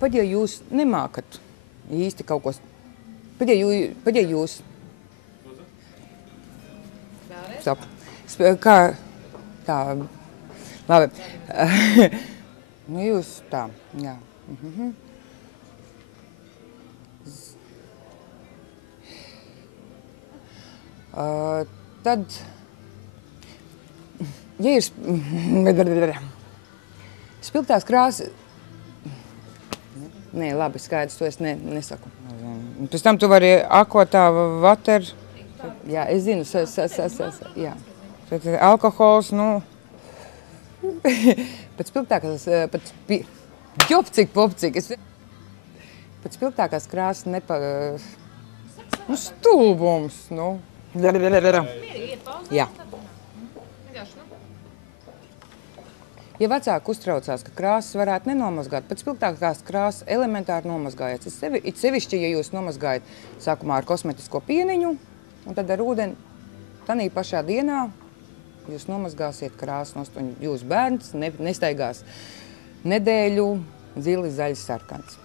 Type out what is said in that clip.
pat ja jūs nemākat īsti kaut ko, pat ja jūs. Stop. Kā, tā, labi. Nu, jūs tā, jā. Tad, ja ir spilgtās krāsas, nē, labi, skaidrs, to es nesaku. Pēc tam tu vari akotā water, jā, es zinu, jā. Alkohols, nu, pēc spilgtākās, pēc spilgtākās krāsas nu, stulbums, nu. Jā. Ja vecāki uztraucās, ka krāsas varētu nenomazgāt, pēc spilgtākās krāsas elementāri nomazgājiet. It sevišķi, ja jūs nomazgājat sākumā ar kosmetisko pieniņu, un tad ar ūdeni, tanī pašā dienā jūs nomazgāsiet krāsas, un jūs bērns nestaigās nedēļu zili, zaļs, sarkans.